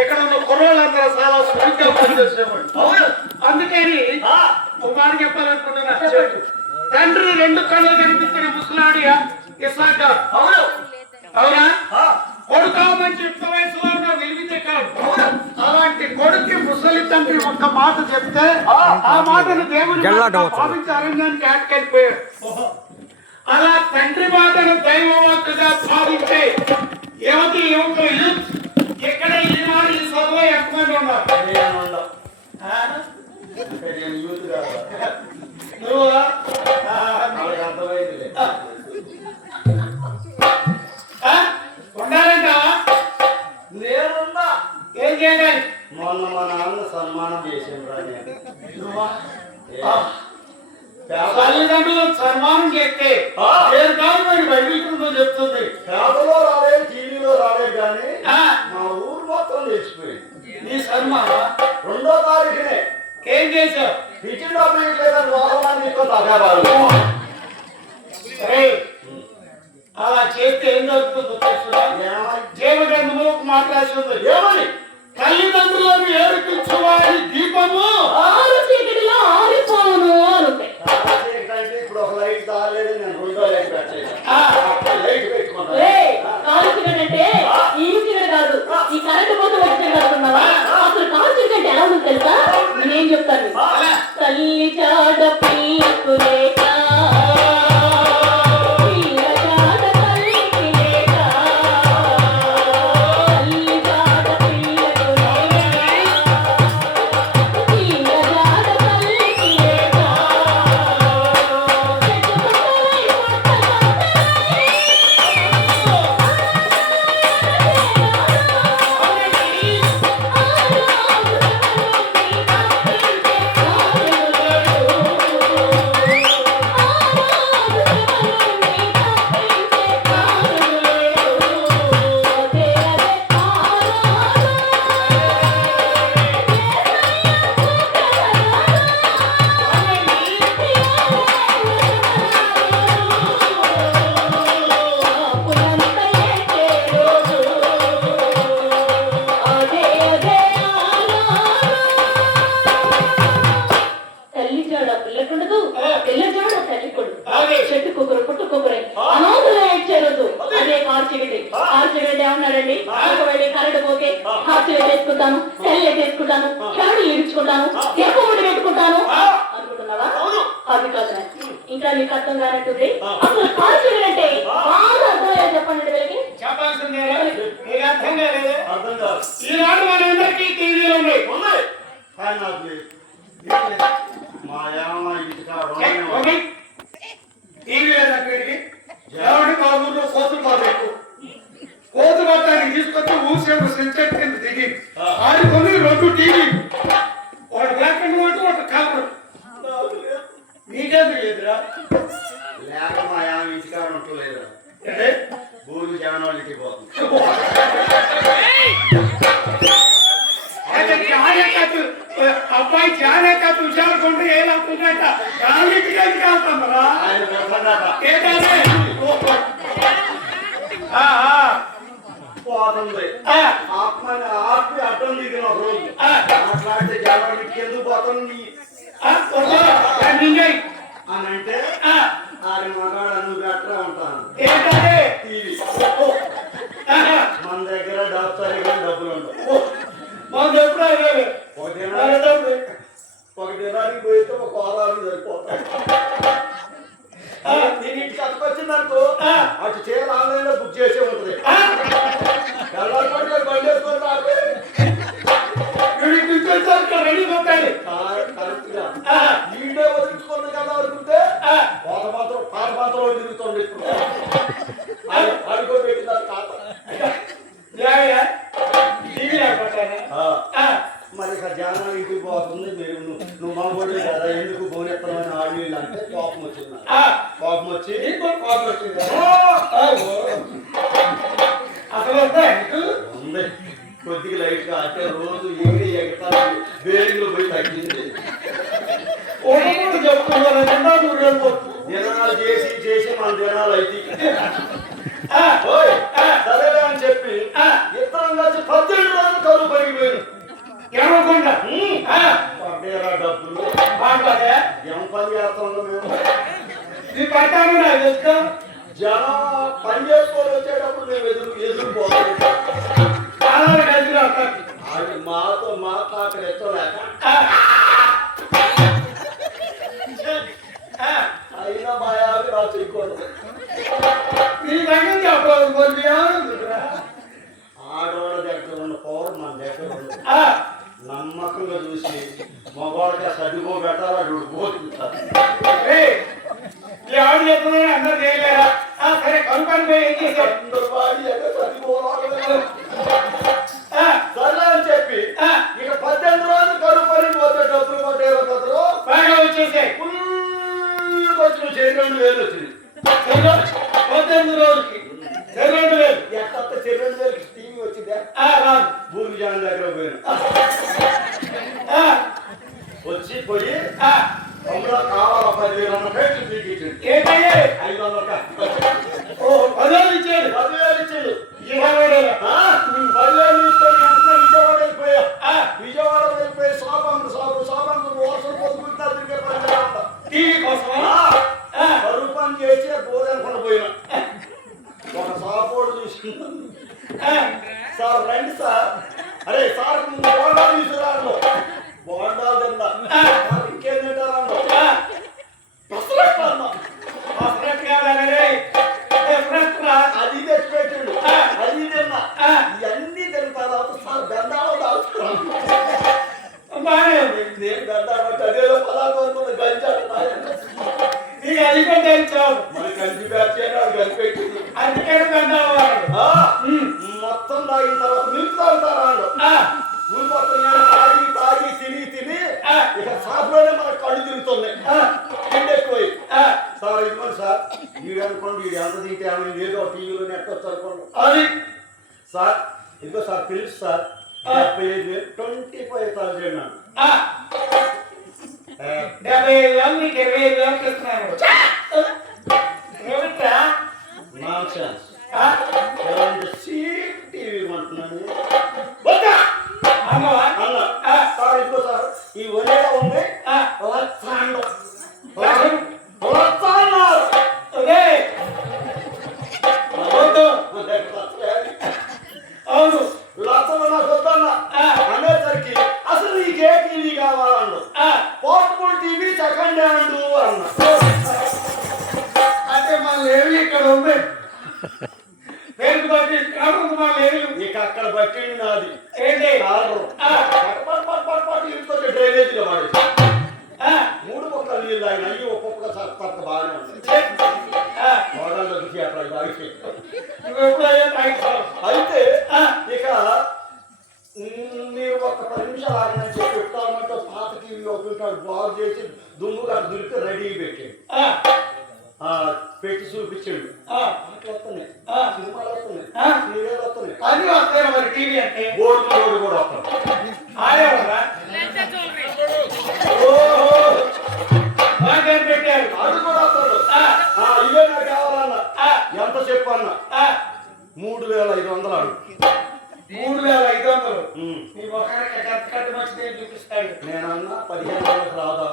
ఇక్కడ ఉన్న కుర్రోళ్ళందరూ చాలా సుఖంగా పనిచేసేవాడు. అందుకని ఒక మాట చెప్పాలనుకుంటున్నా. తండ్రి రెండు కళ్ళు కనిపించిన ముసలాడి ఇస్లాం గారు. అవునా? కొడుకు మంచి యుక్త వయసులో ఉన్న వెలిగితే కాదు. అలాంటి కొడుక్కి ముసలి తండ్రి ఒక్క మాట చెప్తే ఆ మాటను దేవుని భావించి అరణ్యానికి ఆటకెళ్ళిపోయాడు. అలా తండ్రి మాటను దైవవాక్కుగా భావించే యువకులు ఎక్కడ ఈనాడు ఈ సభలో ఎక్కువ మంది ఉన్నారు. ఉన్నారంట. నేనున్నా. ఏం చేయాలి? మొన్న మా నాన్న సన్మానం చేసాను. తల్లిదండ్రులు సన్మానం చేస్తే బయటతో చెప్తుంది. పేపర్లో రాలేదు, టీవీలో రాలేదు, కానీ మా ఊరు మొత్తం తెలిసిపోయింది. నీ సన్మానం 2వ తారీఖునే. ఏం చేశావు? టికెట్ డబ్బులు లేదని వాహనాన్ని తగాబాలు. అలా చేస్తే ఏం జరుగుతుందో తెలుసురా? జీవగ్రంథంలో ఒక మాట రాసి ఉంది. ఏమని? తల్లిదండ్రులను ఏడిపించు వారి దీపము చీకటిలో ఆరిపోను అనుంటాయి. ఇప్పుడు ఒక లైట్ తాగలేదు, నేను 2వ లైట్ పెట్టలేదు. లైట్ పెట్టుకున్నాను. కాలు చీకటి అంటే ఈ చీకటి కాదు, ఈ కరెంట్ పోతే వచ్చే కడుతున్నావా? అసలు కాలు చీకటి ఎలా ఉంది తెలుసా? నేనేం చెప్తాను. తల్లి చాడ పీకులేక చేసుకుంటాను, సెల్ చేసుకుంటాను, షాడు ఈడ్చుకుంటాను, ఎక్కువ పెట్టుకుంటాను అనుకుంటున్నావా? అది కాదు. ఇంకా నీకు అర్థం కానట్టుంది. అసలు కాల్ చేయడంటే బాగా అర్థమయ్యా చెప్పండి. వీళ్ళకి చెప్పాల్సింది అర్థం కాలేదు. ఈనాడు మనందరికీ టీవీలో ఉన్నాయి. టీవీలో కోతులు బాబు కోతు పట్టానికి తీసుకొచ్చి ఊసేపు సెంచర్ కింద దిగి ఆడుకొని 2 టీవీ, ఒకటి బ్లాక్ అండ్ వైట్, ఒకటి కలర్. నీకేందుకు లేదురా? లేక మా ఇంటికాడ ఉంటలేదురా. అంటే ఊరు జగన్ వాళ్ళ ఇంటికి పోతుంది. అబ్బాయి జానే కాదు విచారకుండా ఏమవుతుందట గాలికి వెళ్తామరా పోతుంది. ఆత్మని ఆపి అడ్డం దిగిన ఒక రోజు మాట్లాడితే జనానికి ఎందుకు పోతుంది అని అంటే ఆరి మగాడు నువ్వు బెటర్ ఉంటాను. మన దగ్గర సరిగా డబ్బులు ఉండవు. ఒక దినానికి పోయితే ఒక వారానికి సరిపోతాయి. నేను ఇంటికి అతుకొచ్చిందనుకో అటు చీర ఆన్లైన్ లో బుక్ చేసే ఉంటుంది. బండి వేసుకొని రెడీ ఉంటాయి కరెక్ట్ గా ఈడే వదిలించుకున్న కదా అనుకుంటే పాత మాత్రం తిరుగుతుంది. ఇప్పుడు ఆడుకోబెట్టినారు తాత. మరి జనం ఇంటికి పోతుంది. మీరు నువ్వు మా ఊళ్ళో కదా ఎందుకు బోనెత్తమని ఆడవీళ్ళు అంటే కోపం వచ్చింది. కోపం వచ్చి ఉంది కొద్దిగా లైట్ గా అంటే రోజు ఏమి ఎగతా వేడిలో పోయి తగ్గింది. చెప్తున్నారు దినాలు చేసి చేసి మన దినాలు అయితే ఆ, ఓయ్, ఆ, సరేలే అని చెప్పి ఆ. ఇద్దరం కలిసి 18 రోజులు కరువు పరిగిపోయాను. ఏమనుకుంటా పడ్డేరా డబ్బులు మాట్లాడే ఏం పని చేస్తాం మేము. నీ పట్టాను నాకు తెలుసుకో. జనం పని చేసుకొని వచ్చేటప్పుడు మేము ఎదురుపోవాలి. చాలా కలిసి వస్తాను. అది మాతో మాట్లాడక ఎత్తలేక అయినా మా యాభై రాసుకోదు. నీ దగ్గర చెప్పలేదు కొన్ని ఏమనుకుంటున్నా? ఆడవాళ్ళ దగ్గర ఉన్న పవర్ మన దగ్గర ఉంది. నమ్మకంగా చూసి మగవాళ్ళకి సర్దుకో పెట్టాలా పోతుంటారు. ఈ ఆవిడ చెప్తున్నా అందరూ చేయలేరా? సరే కనుకొని పోయి ఏం చేశారు? అందరు వాడి ఎక్కడ సర్దుకోవాలి. సరే అని చెప్పి ఇక 18 రోజులు కరువు పని పోతే డబ్బులు కొట్టేవో కదరు బాగా వచ్చేసాయి. ఫుల్ వచ్చిన 2,000 వచ్చింది. 18 రోజులకి 2,000 ఎక్కడ 2,000 టీవీ వచ్చిందా? రాదు. భూమి జనం దగ్గర పోయాను. వచ్చి పోయి తమ్ముడు కావాలా 10,000 అన్న పేట్లు పీకించండి. ఏంటయ్యే 500 10,000 ఇచ్చాడు. 10,000 ఇచ్చాడు. 20,000 10,000 తీసుకొని వెంటనే విజయవాడ వెళ్ళిపోయా. విజయవాడ వెళ్ళిపోయి షాప్ వర్షం పొద్దుకుంటా తిరిగే పని టీవీ కోసమా? కరువు పని చేసి పోదనుకుని పోయినా. ఒక షాపోడు చూసుకున్నాను. సార్ రండి సార్. అరే సార్ బోండాలు తీసుకురాను. బోండాలు తిన్నా. ఇంకేం తింటారన్నా? అది తెచ్చిపెట్టిండు. అది తిన్నా. ఇవన్నీ తిన్న తర్వాత సార్ బెండాలో తాగుతాను. నేను బెండాలు అదేదో పదార్థం అనుకున్న గంజాలు మన కంచి బ్యాచ్ అది కనిపెట్టింది. మొత్తం తాగిన తర్వాత మిల్క్ తాగుతారా మొత్తం తాగి తిని ఇక షాప్లోనే మన కళ్ళు తిరుగుతున్నాయి. ఎక్కువై సార్ ఇదిగోండి సార్ వీడు అనుకోండి వీడు ఎంత తింటే ఏమైనా ఏదో టీవీలో నెట్ వచ్చి అనుకోండి అది సార్ ఇదిగో సార్ తెలుసు సార్ 75,000 25,000 అన్నాను. 75,000 నీకు 25,000 ఇస్తున్నాను. ఏమిట్రా? నాన్సెన్స్. సీట్ టీవీ అంటున్నాను అమ్మవా? అన్న సార్ ఇదిగో సార్ ఈ ఒరేగా ఉంది లక్షాండం. అదే వద్దు. అవును లక్షలు నాకు వద్దన్న అనేసరికి అసలు నీకే టీవీ కావాలన్నా పోర్టబుల్ టీవీ సెకండ్ హ్యాండ్ అన్న. అంటే మళ్ళీ ఏమి ఇక్కడ ఉంది పేరుకు బట్టి మళ్ళీ ఏమి ఇక అక్కడ బట్టింది నాది ఏంటి? ఇంకొక డ్రైనేజీలో పడేసి 3 మొక్కలు నీళ్ళు ఆయన అయ్యి ఒక్కొక్క పక్క బాగానే ఉంది. మోడల్లో చూసి అట్లా బాగా అయితే ఇక మీరు ఒక 10 నిమిషాలు ఆగిన చెప్పి చెప్తామంటే పాత టీవీ ఒకటి బాగు చేసి దుమ్ము కట్ట దులిపి రెడీ పెట్టాడు. పెట్టి చూపించాడు. పాటలు వస్తున్నాయి, సినిమాలు వస్తున్నాయి, సీరియల్ వస్తున్నాయి, అది వస్తాయి మరి టీవీ అంటే బోర్డు కూడా వస్తాయి. ఆడేవాళ్ళ పెట్టారు అది కూడా వస్తాడు. ఇవే నాకు కావాలన్నా ఎంత చెప్పన్నా 3,500 అడు. 3,500 నీ మొఖానికి కట్టు మంచిదే చూపిస్తాడు. నేనన్నా 15,000 రాదా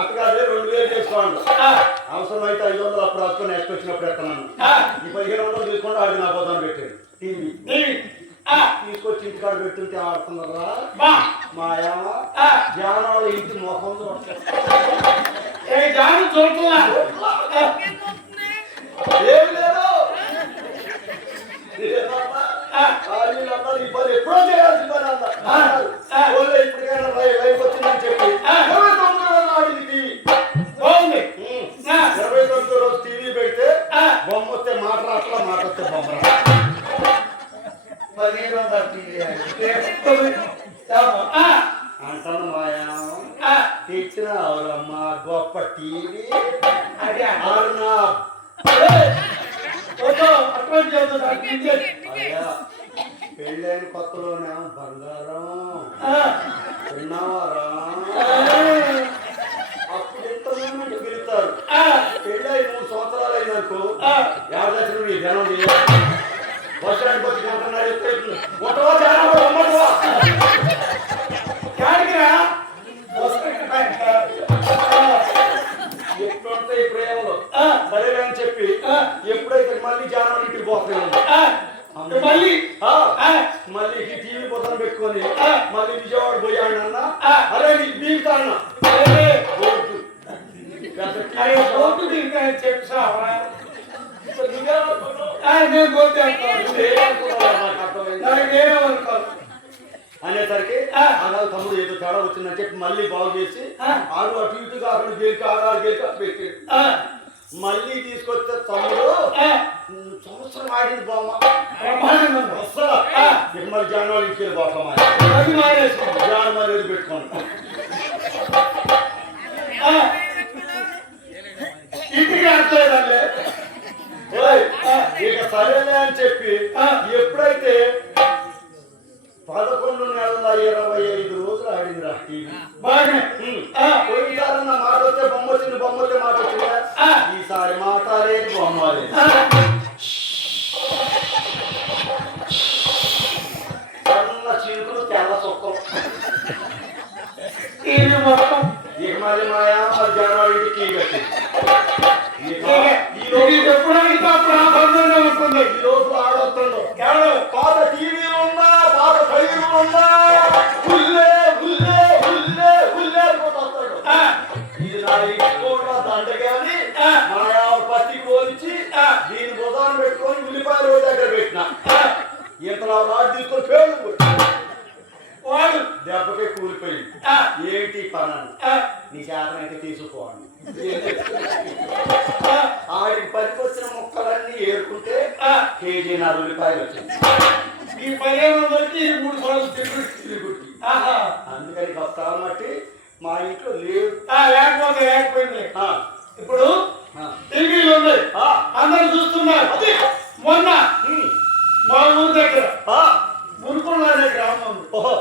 అక్కడ అదే 2,000 చేసుకోండి. అవసరమైతే 500 అప్పుడు వస్తున్నా నెక్స్ట్ వచ్చినప్పుడు ఎత్తన్నాను. ఈ 1500 తీసుకుంటే ఆడి నా పోతాను పెట్టాడు టీవీ తీసుకొచ్చి ఇంటికాడ పెట్టుంటే ఆడుతున్నారా మా యామ జానాలు ఇంటి మొఖం చూడలేదు. ఏమి లేదు ఈ పని ఎప్పుడో చేయాల్సిన పని అన్న ఇప్పటికైనా లైఫ్ వచ్చిందని చెప్పి 29 ఆడింది. 29 రోజు టీవీ పెడితే బొమ్మ వస్తే మాట రాట్లా మాట వస్తే బొమ్మ రా 1500 టీవీ అంటాను మాయా తెచ్చిన అవరమ్మ గొప్ప టీవీ పెళ్ళైన కొత్తలోనే బంగారం ఆ, తిన్నావారా ఆ, అప్పుడు ఎంత మూమెంట్ పిలుస్తారు. ఆ, పెళ్ళై 3 సంవత్సరాలు అయినాకు ఆ. యాదశుడు నీ జనం వర్షానికి వచ్చి అంటున్నాడు ఒట్టవా జనం అమ్మటవా యాడికిరా? వస్తాయి బయట. ఎప్పుడుంటాయి ప్రేమలో ఆ, సరే అని చెప్పి ఆ. ఎప్పుడైతే మళ్ళీ జనం ఇంటికి పోతున్నాడు ఆ, మళ్ళీ ఆ, మళ్ళీ టీవీ పొద్దున పెట్టుకొని ఆ. మళ్ళీ విజయవాడ పోయాడు అన్న ఆ. అరే నీకు దీంతో అన్న అరే, ఓటు. పెద్ద అరే, టీవీ ఓటు దిగుతా చెప్పు సావరా. ఇప్పుడు నువ్వేమనుకున్నావు? నేను పోతే అనుకోను. నువ్వేమనుకున్నావు? నాకు అర్థమైంది. నాకు నేనేమనుకోను. అనేసరికి ఆ. అలా తమ్ముడు ఏదో తేడా వచ్చిందని చెప్పి మళ్ళీ బాగు చేసి ఆ. ఆడు అటు ఇటు కాకుండా గెలికి ఆడాడు గెలికి పెట్టి ఆ, మళ్ళీ తీసుకొస్తే తమ్ముడు ఆ, సంవత్సరం ఆడింది బొమ్మ బ్రహ్మాండంగా ఉంది. అస్సలు ఆ. ఇక మరి జనవరి ఇంటికి పోతామా అది మానేసుకో. జనవరి పెట్టుకోండి ఆ, ఇంటికి రాట్లేదండి. ఓయ్, ఇక సరేలే అని చెప్పి ఆ. ఎప్పుడైతే 11 నెలల 25 రోజులు ఆడిందిరా టీవీ. బాగానే. ఆ, పోయినసారి నా మాట వస్తే బొమ్మ వచ్చింది బొమ్మ వస్తే మాట వచ్చిందా ఆ. ఈసారి మాట లేదు బొమ్మ లేదు ఆ, సన్న చినుకులు తెల్ల సొక్కలు ఇది మొత్తం ఇక మళ్ళీ మాయా మరి జనవరి ఇంటికి కట్టింది ఇది ఎప్పుడైతే అప్పుడు ఆ బంధంగా ఉంటుంది. ఈ రోజు ఆడొస్తుండో ఎవరు? పాత టీవీలు ఉన్నా పాత టైర్లు ఉన్నా హుల్లే హుల్లే హుల్లే హుల్లే అనుకుంటూ ఆ, ఇది నా ఇంట్లో దండగాని ఆ. మాయా పత్తి పోల్చి ఆ. దీని బుధాన్ని పెట్టుకొని ఉల్లిపాయలు దగ్గర పెట్టిన ఆ, ఇంతలో రాడు తీసుకొని పేరు వాడు దెబ్బకే కూలిపోయింది. ఆ, ఏంటి పనాన్ని ఆ, నీ శాతం అయితే తీసుకోండి ఆ, ఆడికి పనికొచ్చిన ముక్కలన్నీ ఏరుకుంటే ఆ. కేజీన్నర ఉల్లిపాయలు వచ్చింది. ఈ 15 మందికి 3 సార్లు తిరుగుతుంది. ఆహా. అందుకని కష్టాలు మట్టి మా ఇంట్లో లేవు. ఆ, లేకపోయింది. ఆ, ఇప్పుడు ఆ, టీవీలు ఉన్నాయి. ఆ, అందరూ చూస్తున్నారు. అది. మొన్న ఉమ్, మా ఊరు దగ్గర ఆ, మునుకొండ అనే గ్రామం ఉంది. ఓహో,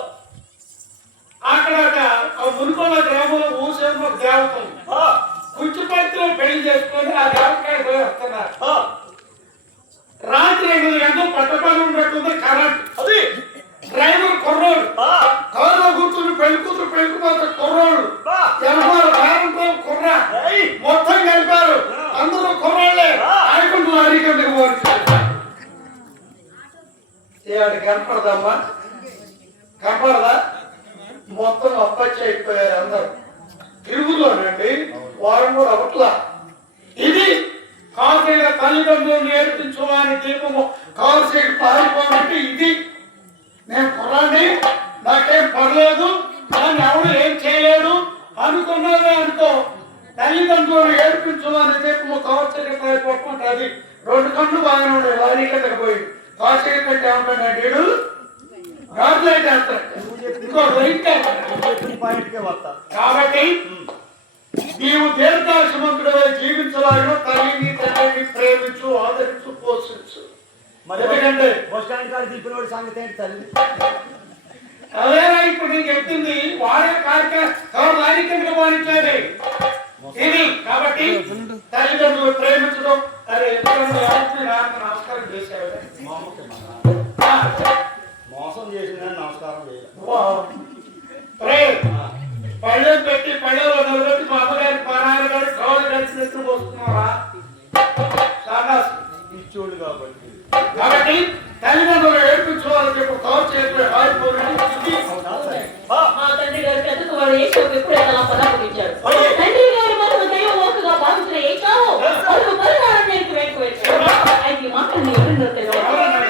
అక్కడ ఆ మునుకొండ గ్రామంలో ఊసేమో దేవత ఉంది. ఆ, కుచ్చిపత్రిలో పెళ్లి చేసుకొని ఆ దేవతకాయ పోయి వస్తున్నారు. ఆ, రాత్రి 8 గంటలు పట్టపని ఉన్నట్టుంది కరెంట్. అది. డ్రైవర్ కుర్రోడు ఆ, కారులో కూర్చుని పెళ్లి కూతురు పెళ్లి కూతురు కుర్రోడు ఆ, ఎనభై కారంతో కుర్ర ఏయ్, మొత్తం కలిపారు. అందరూ కుర్రాళ్ళే ఆడుకుంటూ అడిగందుకు పోవాలి కనపడదమ్మా కనపడదా? మొత్తం అప్పచ్చి అయిపోయారు అందరు తిరుగులోనండి. వారం కూడా అవట్లా. ఇది కాసేగా తల్లిదండ్రులు నేర్పించమని దీపము కాసేపు పారిపోవాలంటే ఇది. నేను కుర్రాన్ని నాకేం పర్లేదు నన్ను ఎవరు ఏం చేయలేడు అనుకున్నారే అనుకో. తల్లిదండ్రులు ఏర్పించమని దీపము కాసేపు పారిపోతుంటే అది 2 కళ్ళు బాగానే ఉండే వారి కిందకి పోయి కాసేపు అంటే ఏమంటాడు వీడు రాట్లయితే ఇంకో చెప్పిన పాయింట్కే వస్తా. కాబట్టి నీవు దీర్ఘాయుష్మంతుడై జీవించలాగిన తల్లిని తండ్రిని ప్రేమించు ఆదరించు పోషించు. మరి ఎందుకంటే బస్ స్టాండ్ కాడ దింపినోడి సంగతి ఏంటి తల్లి? అదేనా ఇప్పుడు నేను చెప్తుంది వాడే కార్యక్రమం రాజకీయంగా వాడించలేదు ఇది. కాబట్టి తల్లిదండ్రులు ప్రేమించడం అరే నమస్కారం చేశారు. మోసం చేసిన నమస్కారం చేయాలి. పళ్ళె పెట్టి పళ్ళెలో నిలబెట్టి మా అమ్మగారి మా నాన్నగారు కావాలి కలిసి నెత్తులు పోస్తున్నారా? ఇచ్చోడు కాబట్టి. కాబట్టి తల్లిదండ్రులు ఏర్పించుకోవాలని చెప్పి కాల్ చేయడం మా తండ్రి గారు పెద్దకు వాడు ఏషావు ఎప్పుడైతే అలా పదార్థించాడు. తండ్రి గారు మనకు దైవమోకగా భావించిన ఏషావు అతను పరిణామానికి వెంటవేశాడు. అయితే ఈ మాట నీ ఎవరినో తెలియదు.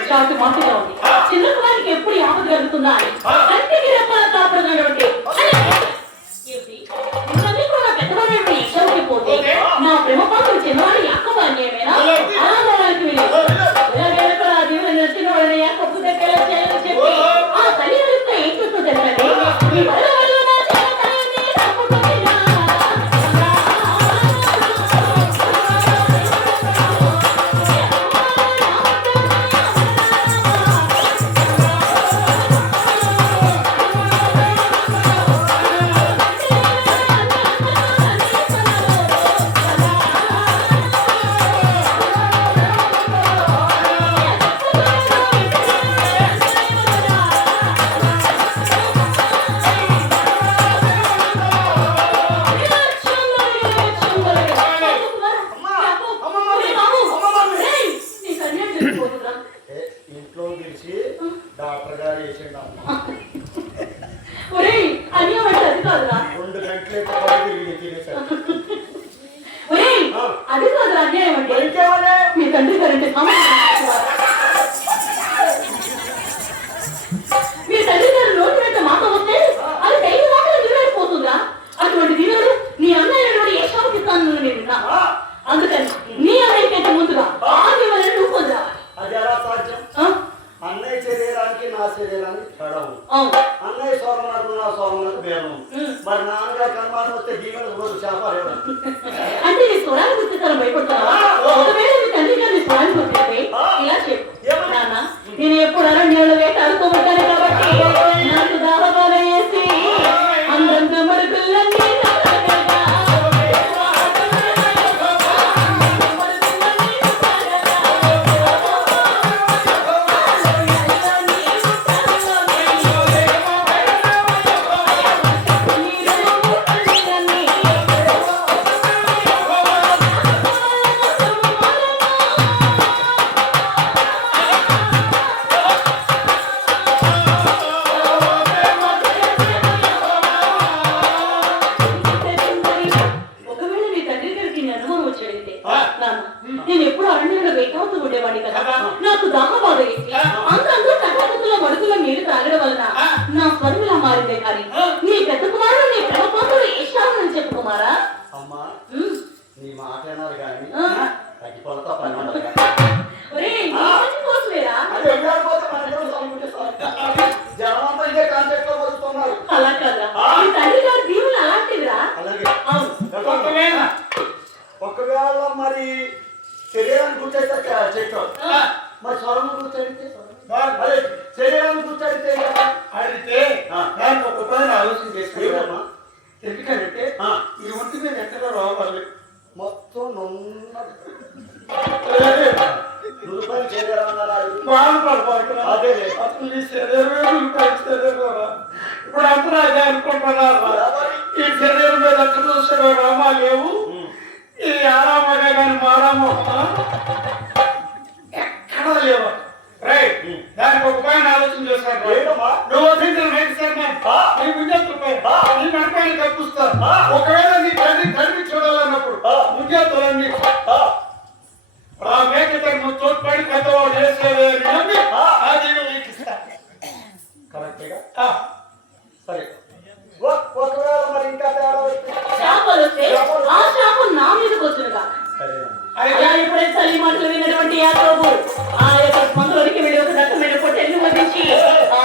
చాటు మాటగా ఉంది. చిన్న వారికి ఎప్పుడు ఆపద కలుగుతుందా అని కంటికి రెప్పల కాపాడుతున్నటువంటి పోతే నా ప్రేమ పాత్ర చిన్నవాడి అక్కవాడిని ఏమైనా అనాథవాడికి చిన్నవాడిని అక్కపుతే చెప్పి ఆ తల్లిదండ్రులతో ఏం చూస్తూ తెలుసండి. గారు వేసిండు అమ్మ. ఒరేయ్ అన్యం అంటే అది కాదురా 2 గంటలైతే పడి తిరిగి తినేసాడు. ఒరేయ్ అది కాదురా అన్యాయం అంటే ఇంకేమన్నా మీ తండ్రి గారంటే మీ తండ్రి గారు నోటి వెంట మాట వస్తే అది డైలీ మాటలు నిలబడిపోతుందా? అటువంటి దీనుడు నీ అన్నయ్య ఏ షాపుకి ఇస్తాను నేను విన్నా. అందుకని నీ అన్నయ్యకైతే ముందుగా ఆది వల్ల నువ్వు పొందాలి. అది ఎలా సాధ్యం? అన్నయ్య శరీరానికి నా శరీరానికి తేడా ఉంది. అన్నయ్య సోమనాథు నా సోమనాథు భేదం ఉంది. మరి నాన్నగారికి అనుమానం వస్తే దీవెన రోజు చేపలేవు. అంటే నీ స్వరాన్ని గుర్తించాలని భయపడుతున్నావా? ఒకవేళ నీ తండ్రి గారిని స్వరాన్ని గుర్తిస్తే ఇలా చెప్పు, నాన్న నేను ఎప్పుడు అరణ్యంలో వేట ఆడుకోబట్టాను కాబట్టి నాకు దాహబాల వేసి అందంగా మరుగులన్నీ నేను ఎప్పుడు అరణ్యంలో వేటాడుతూ ఉండేవాడిని కదా. నాకు దాహబాధ వేసి అంతంలో కటాకతుల మడుగులో నీరు తాగడం వలన నా స్వరమిలా మారిందే కానీ నీ పెద్ద కుమారుడు నీ ప్రేమ పాత్రలు ఏషాలని చెప్పు కుమారా. అమ్మా నీ మాట అన్నారు కానీ తగ్గిపోతా పని ఉండదు. ఒరేయ్ నీ పని కోసమేరా? జనమంతా ఇదే కాన్సెప్ట్ లో బతుకుతున్నారు. అలా కాదురా, నీ తండ్రి గారి దీవులు అలాంటివిరా. అలాగే అవును. ఒకవేళ మరి శరీరాన్ని కూర్చోయితే చెట్టు మరి స్వరం కూర్చోడితే అదే శరీరాన్ని కూర్చోడితే అడిగితే దానికి ఒక పని ఆలోచన చేసుకున్నామా? ఎందుకంటే ఈ ఒంటి మీద ఎక్కడ రావాలి మొత్తం రూపాయలు శరీరం అదే అసలు ఈ శరీరం ఇప్పుడు అందరూ అదే అనుకుంటున్నారు. ఈ శరీరం మీద ఎక్కడ చూసాడు రామా లేవు, ఈ ఆరామగా కానీ మారామోహమా ఎక్కడ లేవు. రైట్, దానికి ఒక పైన ఆలోచన చేస్తాను. నువ్వు నీ ముంజత్తులపై నీ మెడపైన కప్పిస్తాను. ఒకవేళ నీ తండ్రి చూడాలన్నప్పుడు ముంజత్తులన్నీ ఆ మేకతను తోడ్పడి పెద్దవాడు చేసేవే నమ్మి ఆ దీన్ని నీకు ఇస్తాను. కరెక్ట్గా సరే. ఒకవేళ మరి ఇంకా తేడా శాపాలు వస్తే ఆ శాపం నా మీదకి వచ్చునుగా. అలా ఎప్పుడైతే తల్లి మాటలు విన్నటువంటి యాకోబు ఆ యొక్క మందులోనికి వెళ్ళి ఒక రకమైన పొట్టెల్ని వదిలించి ఆ